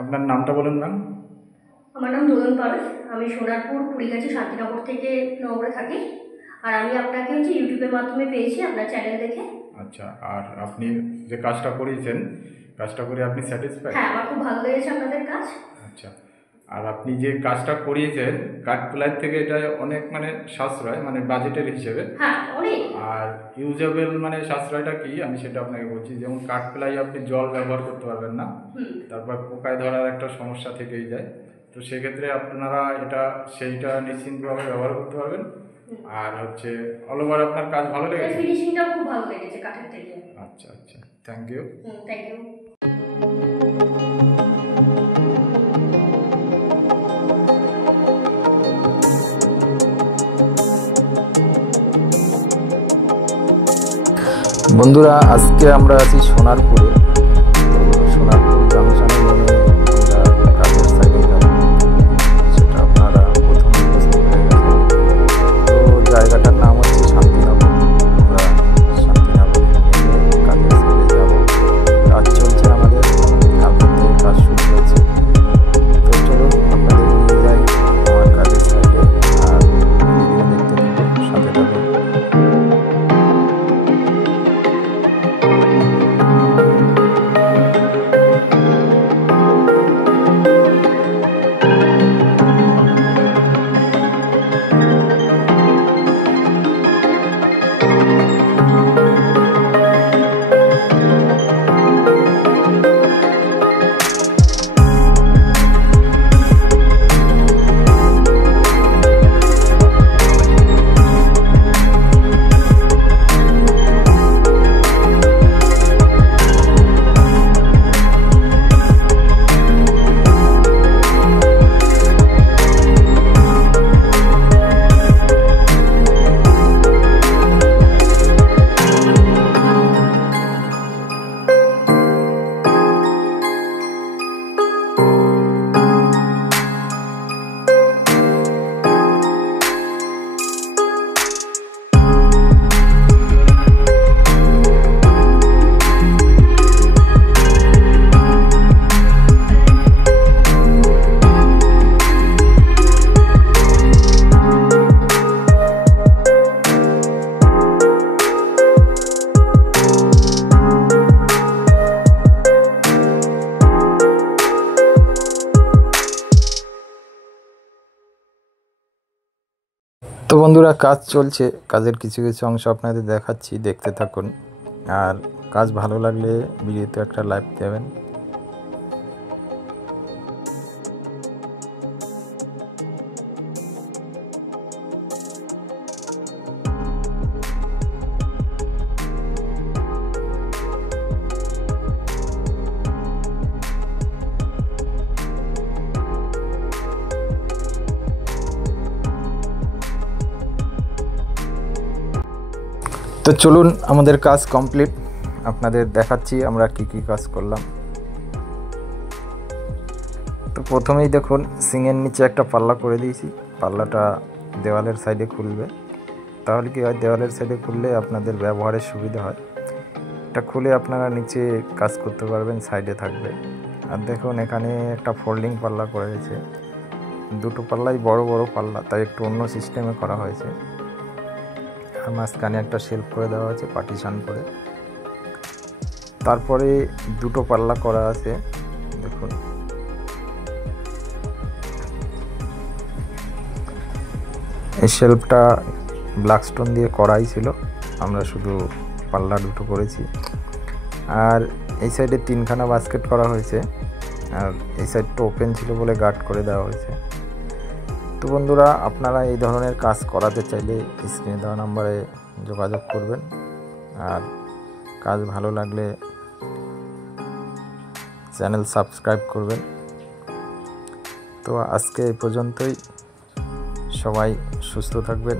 আপনার নামটা বলুন ম্যাম। আমার নাম দোলন পাল। আমি সোনারপুর কুড়িগাছি শান্তিনগর থেকে নগরে থাকি। আর আমি আপনাকে ইউটিউবের মাধ্যমে পেয়েছি, আপনার চ্যানেল দেখে। আচ্ছা, আর আপনি যে কাজটা করিয়েছেন, কাজটা করে আপনি স্যাটিসফাইড? হ্যাঁ, আমার খুব ভালো লেগেছে আপনাদের কাজ। আচ্ছা, আর আপনি যে কাজটা করিয়েছেন কাঠ প্লাই থেকে এটা অনেক সাশ্রয়, বাজেটের হিসেবে। হ্যাঁ, অনেক। আর ইউজেবল সাশ্রয়টা কি আমি সেটা আপনাকে বলছি। যেমন কাঠ প্লাই আপনি জল ব্যবহার করতে পারবেন না, তারপর পোকায় ধরার একটা সমস্যা থেকেই যায়। তো সেক্ষেত্রে আপনারা সেইটা নিশ্চিন্তভাবে ব্যবহার করতে পারবেন। আর অল ওভার আপনার কাজ ভালো লেগেছে? ফিনিশিংটাও খুব ভালো লেগেছে কাঠের থেকে। আচ্ছা আচ্ছা, থ্যাংক ইউ। Thank you. বন্ধুরা, আজকে আমরা আছি সোনারপুরে। সোনারপুর জাংশনে নেমে আমরা কাজের সাইডে যাব, সেটা আপনারা প্রথমে বুঝতে পেরে গেছেন। তো জায়গাটার নাম হচ্ছে শান্তিনগর। আমরা শান্তিনগরে নেমে কাজের সাইডে যাব। কাজ চলছে আমাদের, কালকে থেকে কাজ শুরু হয়েছে। তো চলুন আপনাদের নিয়ে যাই আমার কাজের সাইডে, আর ভিডিও দেখতে থাকুন, সাথে থাকুন। তো বন্ধুরা, কাজ চলছে, কাজের কিছু কিছু অংশ আপনাদের দেখাচ্ছি, দেখতে থাকুন। আর কাজ ভালো লাগলে ভিডিওতে একটা লাইক দেবেন। তো চলুন, আমাদের কাজ কমপ্লিট, আপনাদের দেখাচ্ছি আমরা কি কি কাজ করলাম। তো প্রথমেই দেখুন, সিংয়ের নিচে একটা পাল্লা করে দিয়েছি। পাল্লাটা দেওয়ালের সাইডে খুলবে, তাহলে কি হয়, দেওয়ালের সাইডে খুললে আপনাদের ব্যবহারের সুবিধা হয়। এটা খুলে আপনারা নিচে কাজ করতে পারবেন, সাইডে থাকবে। আর দেখুন, এখানে একটা ফোল্ডিং পাল্লা করে গেছে। দুটো পাল্লাই বড় বড় পাল্লা, তাই একটু অন্য সিস্টেমে করা হয়েছে। আর মাঝখানে একটা শেলফ করে দেওয়া আছে পার্টিশন করে। তারপরে দুটো পাল্লা করা আছে, দেখুন। এই শেলফটা ব্ল্যাক স্টোন দিয়ে করাই ছিল, আমরা শুধু পাল্লা দুটো করেছি। আর এই সাইডে তিনখানা বাস্কেট করা হয়েছে, আর এই সাইডটা ওপেন ছিল বলে গার্ড করে দেওয়া হয়েছে। তো বন্ধুরা, আপনারা এই ধরনের কাজ করাতে চাইলে স্ক্রিনে দেওয়া নম্বরে যোগাযোগ করবেন। আর কাজ ভালো লাগলে চ্যানেল সাবস্ক্রাইব করবেন। তো আজকে এই পর্যন্তই, সবাই সুস্থ থাকবেন।